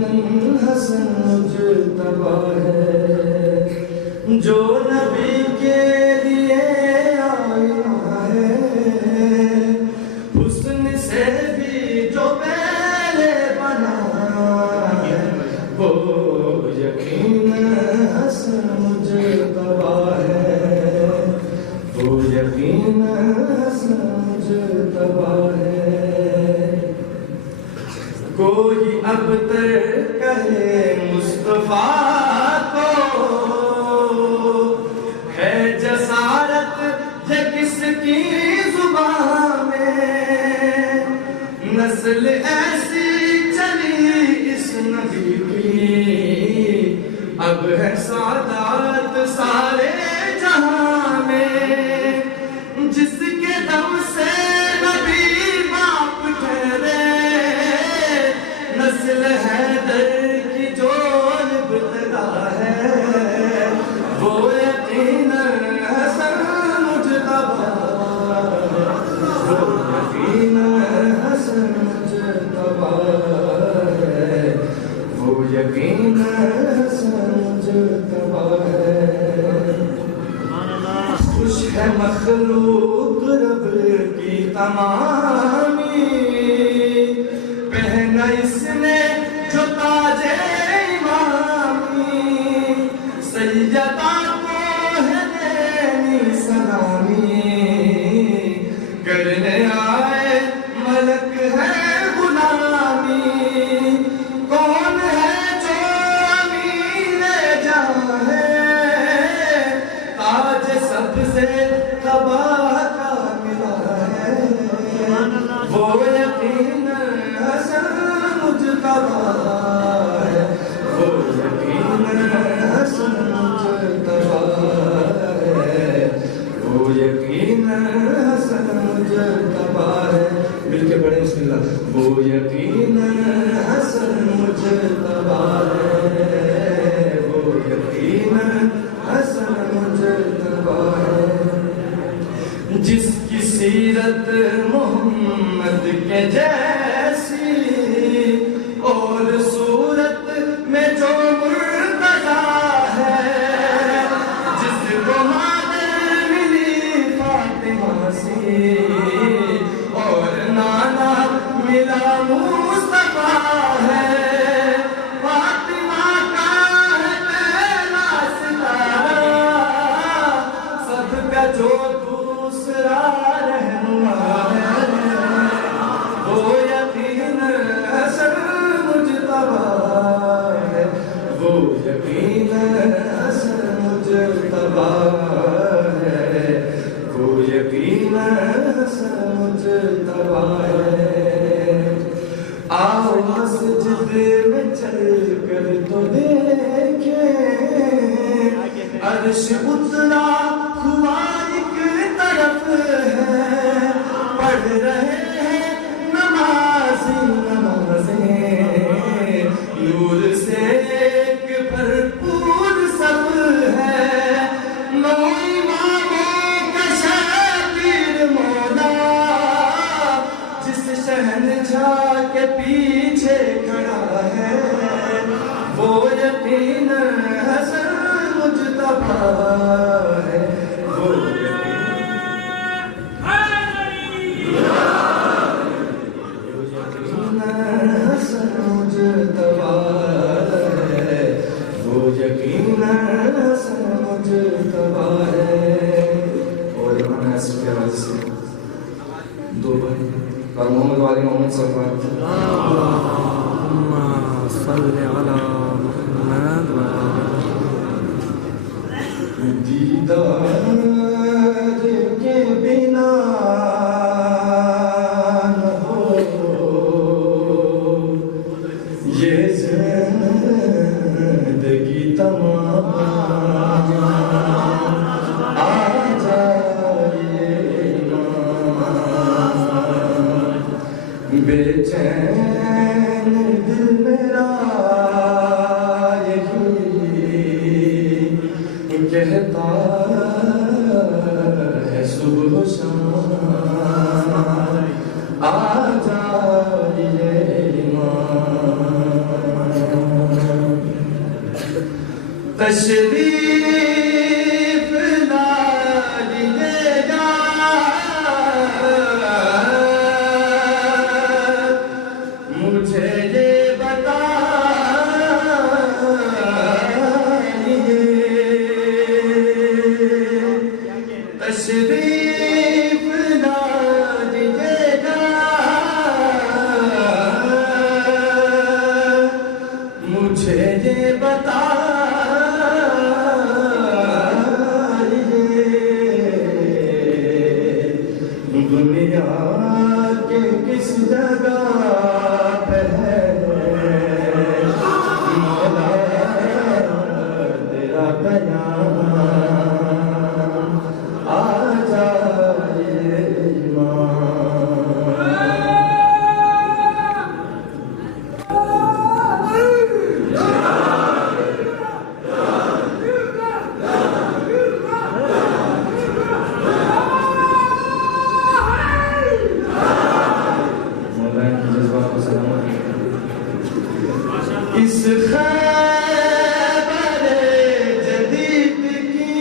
حسن مجتبی ہے جو نبی کے لیے آیا ہے حسن سے بھی جو پہلے بنا ہے وہ یقیناً حسن مجتبی ہے وہ یقیناً حسن مجتبی ہے کوئی اب تر کہے مصطفیٰ کو ہے جسارت یہ کس کی زبان میں نسل ایسی چلی اس نبی کی اب ہے سعادت سارے جہاں میں جس کے دم سے نبی باپ ٹھہرے نسل حیدر کی جو ابتدا ہے وہ یقیناً حسن مجتبی وہ یقیناً حسن مجتبی ہے وہ یقیناً حسن مجتبی ہے خوش ہے مخلوق رب کی تمامی پہنا اس نے جو تاج امامی سیدہ کو ہے دینی سلامی کرنے آئے ملک ہے غلامی کون ہے جو امین جہاں ہے تاج سب سے تباہ کا ملا ہے وہ یقیناً حسن مجتبی ہے وہ یقیناً حسن مجتبی ہے وہ یقیناً حسن مجتبی ہے مل کے پڑھیں بسم اللہ وہ یقیناً حسن مجتبی ہے وہ یقیناً حسن مجتبی ہے جس کی سیرت محمد کے جیسی اور صورت میں جو مرتضیٰ ہے جس کو مادر ملی فاطمہ سے اور نانا ملا مصطفیٰ ہے فاطمہ کا ہے پہلا ستارہ سب کا جو دوسرا رہنما ہے وہ یقیناً حسن مجتبی ہے وہ یقیناً حسن مجتبی ہے وہ یقیناً حسن مجتبی ہے آؤ مسجد میں چل کر تو دیکھیں عرش اترا ہوا ایک طرف ہے پڑھ رہے ہیں نمازیں نور سے ایک بھرپور سب ہے نو اماموں کا شبیر مولا جس شہنشاہ کے پیچھے کھڑا ہے وہ یقیناً حسن مجتبی ہے وہ اور محمد والی محمد صلی اللہ علیہ وسلم اللہم صلی علی محمد دیدار کے بنا نہ ہو یہ زندگی تمام بے چین دل میرا یہی کہتا ہے صبح و شام آ جائیے ایمان تشریف لاجئے گا مجھے یہ بتائیے تشریف لاجئے گا مجھے یہ بتائیے دنیا کے کس جگہ پہ ہے مولا تیرا پیام آ جائے اس خیبر جدید کی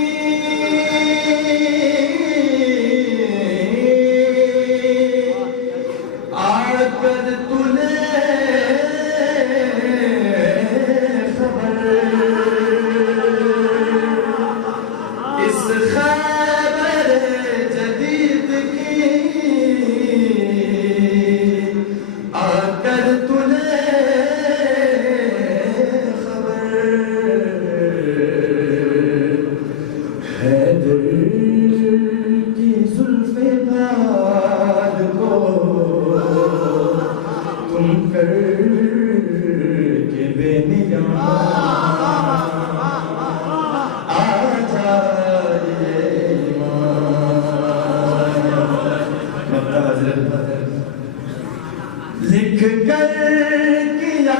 آ کر تلے خبر اس خیبر جدید کی آ کر تلے حیدر کی زلف باد کو تم کر کے بے نگاہ آ جائیے مبتا حضرت لکھ کر کیا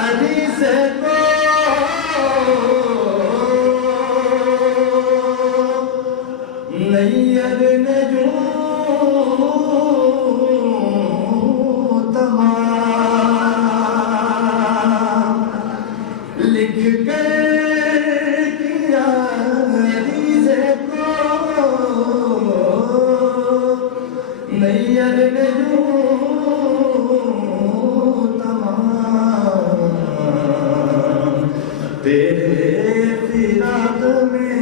عریضے کو نیر نے یوں تمام لکھ کر کیا عریضے کو نیر نے یوں تمام تیرے فراق میں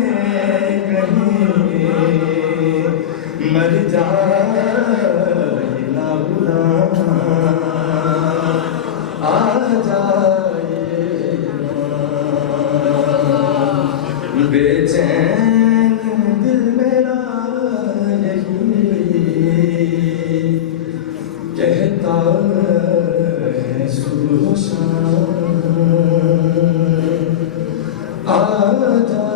مر جائے نا غلام آ جائے بے چین دل میرا یہی کہتا ہے صبح و شام آ جائے